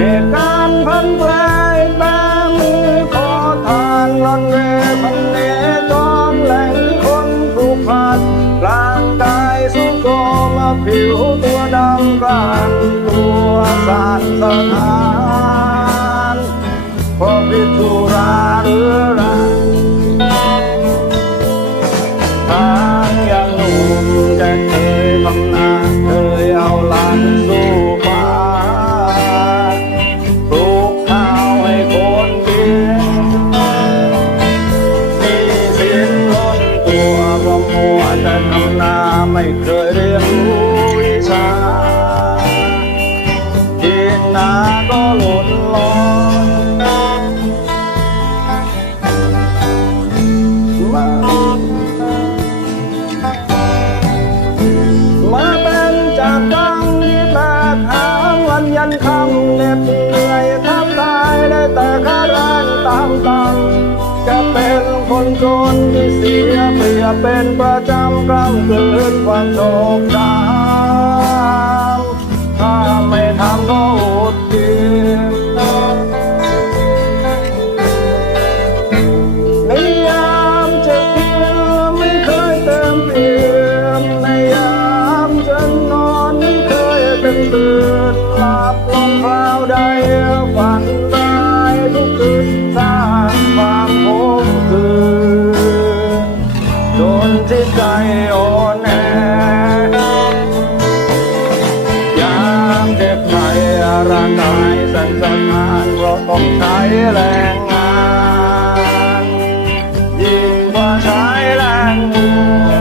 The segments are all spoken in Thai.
เหตุการ์พันแปลงแปมือขอทานนอนเวพันเนจอมแหล่งคนผูกพันร่างกายสุโกมาผิวตัวดำกลางตัวสานสถานพอพิทุราหรือรังทางยังหนุ่มจะเคยบำนา กินนาก็หล่นลอยมามาเป็นจากกังที่แบกหางวันยันคำเหน็ดเหนื่อยทับตายได้แต่ข้าราชตามตังจะเป็นคนจนที่เสียเปรียบเป็นประจำกล้ำเกินความโชคดาวถ้ ร่างกายสั่นสะท้านเพราะต้องใช้แรงงาน ยิ่งกว่าใช้แรงมือ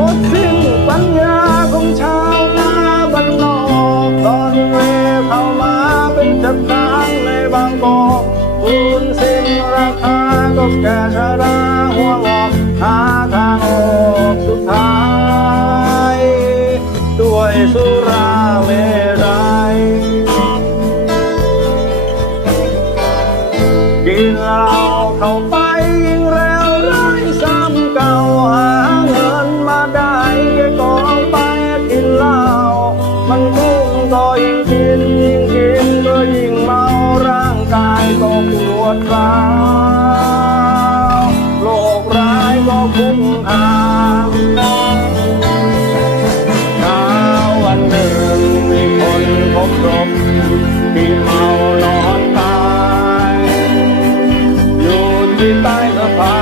หมดสิ้นปัญญาของชาวนาบ้านนอกตอนเวเข้ามาเป็นจับทางในบางกอกคูณสิ้นราคาก็แก่ชะลาหัวงอกหาทางออกสุดท้าย ด้วยสุราเมรัยกินเหล้าเข้าไป มันกุ้งก็ยิ่งกินยิ่งกินก็ยิ่งเมาร่างกายก็ปวดร้าวโรคร้ายก็คุ้มคาเช้าวันหนึ่งมีคนพบศพที่เมานอนตายอยู่ที่ใต้สะพาน